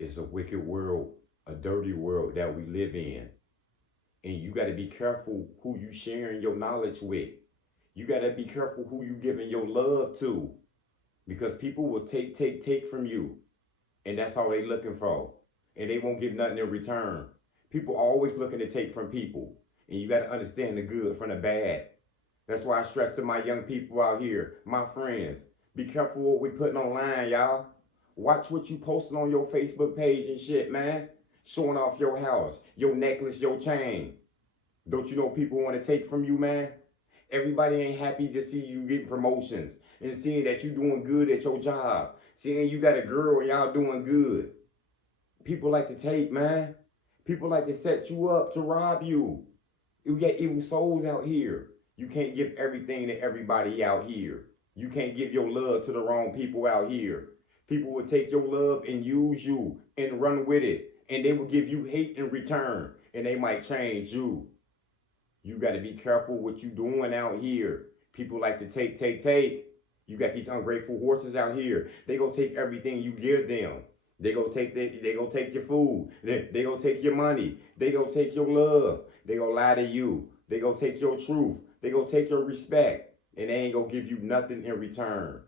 It's a wicked world, a dirty world that we live in. And you got to be careful who you sharing your knowledge with. You got to be careful who you giving your love to, because people will take from you, and that's all they looking for, and they won't give nothing in return. People always looking to take from people, and you got to understand the good from the bad. That's why I stress to my young people out here, my friends, be careful what we putting online, y'all. Watch what you posting on your Facebook page and shit, man. Showing off your house, your necklace, your chain. Don't you know people want to take from you, man? Everybody ain't happy to see you getting promotions and seeing that you doing good at your job. Seeing you got a girl and y'all doing good. People like to take, man. People like to set you up to rob you. You got evil souls out here. You can't give everything to everybody out here. You can't give your love to the wrong people out here. People will take your love and use you and run with it. And they will give you hate in return. And they might change you. You got to be careful what you doing out here. People like to take. You got these ungrateful horses out here. They gonna take everything you give them. They gonna take your food. They gonna take your money. They gonna take your love. They gonna lie to you. They gonna take your truth. They gonna take your respect. And they ain't gonna give you nothing in return.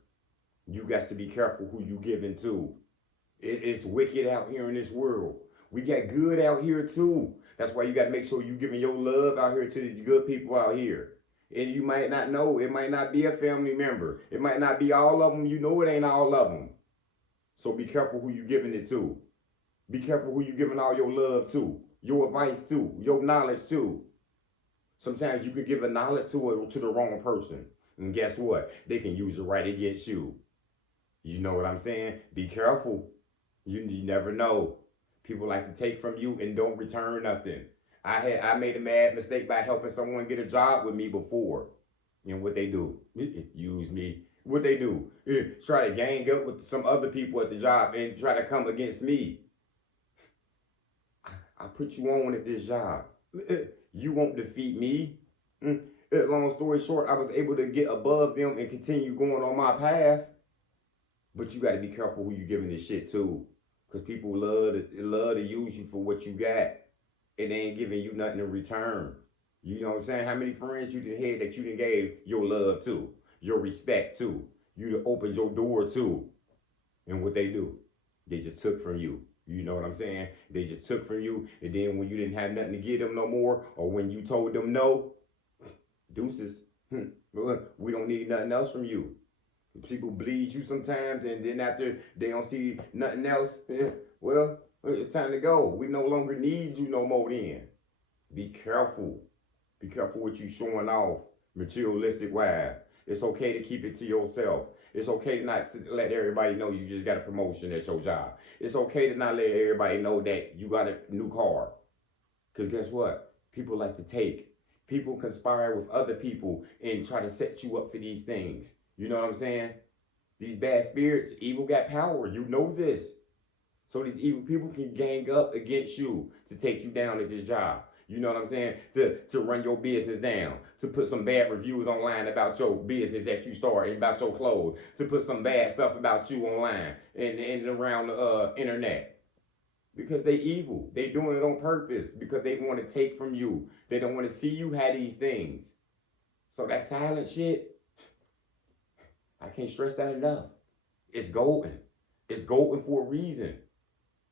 You got to be careful who you giving to. It's wicked out here in this world. We got good out here too. That's why you got to make sure you giving your love out here to these good people out here. And you might not know. It might not be a family member. It might not be all of them. You know it ain't all of them. So be careful who you giving it to. Be careful who you giving all your love to, your advice to, your knowledge to. Sometimes you could give a knowledge to the wrong person. And guess what? They can use it right against you. You know what I'm saying? Be careful. You never know. People like to take from you and don't return nothing. I made a mad mistake by helping someone get a job with me before. And what they do? Use me. What they do? Try to gang up with some other people at the job and try to come against me. I put you on at this job. You won't defeat me. Long story short, I was able to get above them and continue going on my path. But you got to be careful who you giving this shit to. Because people love to use you for what you got. And they ain't giving you nothing in return. You know what I'm saying? How many friends you done had that you done gave your love to, your respect to, you done opened your door to. And what they do? They just took from you. You know what I'm saying? They just took from you. And then when you didn't have nothing to give them no more, or when you told them no, deuces. We don't need nothing else from you. People bleed you sometimes, and then after they don't see nothing else, well, it's time to go. We no longer need you no more then. Be careful. Be careful what you showing off, materialistic wise. It's okay to keep it to yourself. It's okay to not to let everybody know you just got a promotion at your job. It's okay to not let everybody know that you got a new car. Because guess what? People like to take. People conspire with other people and try to set you up for these things. You know what I'm saying? These bad spirits, evil got power. You know this. So these evil people can gang up against you to take you down at this job. You know what I'm saying? To run your business down. To put some bad reviews online about your business that you started, about your clothes. To put some bad stuff about you online and around the internet. Because they evil. They doing it on purpose. Because they want to take from you. They don't want to see you have these things. So that silent shit, I can't stress that enough. It's golden. It's golden for a reason.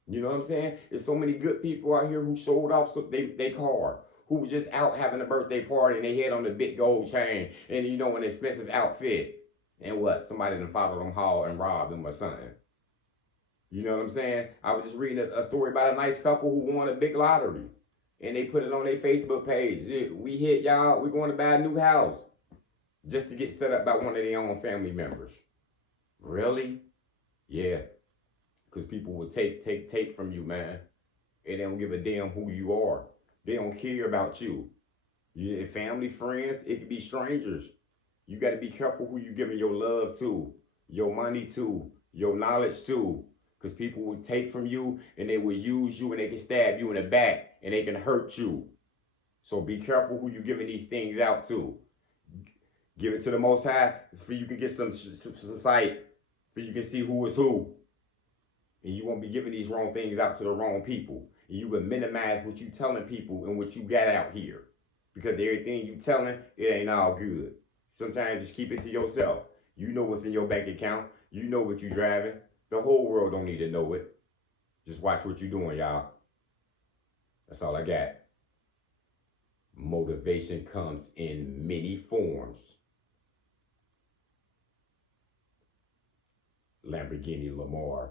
You know what I'm saying? There's so many good people out here who showed off they car, who was just out having a birthday party and they had on the big gold chain and you know an expensive outfit. And what? Somebody done followed them hall and robbed them or something. You know what I'm saying? I was just reading a story about a nice couple who won a big lottery. And they put it on their Facebook page. We hit y'all, we're going to buy a new house. Just to get set up by one of their own family members. Really? Yeah. Because people will take from you, man. And they don't give a damn who you are. They don't care about you. Family, friends, it could be strangers. You got to be careful who you giving your love to, your money to, your knowledge to. Because people will take from you and they will use you and they can stab you in the back and they can hurt you. So be careful who you giving these things out to. Give it to the Most High for you can get some sight, for you can see who is who. And you won't be giving these wrong things out to the wrong people. And you can minimize what you telling people and what you got out here. Because everything you telling, it ain't all good. Sometimes just keep it to yourself. You know what's in your bank account. You know what you driving. The whole world don't need to know it. Just watch what you're doing, y'all. That's all I got. Motivation comes in many forms. Lamborghini Lamar.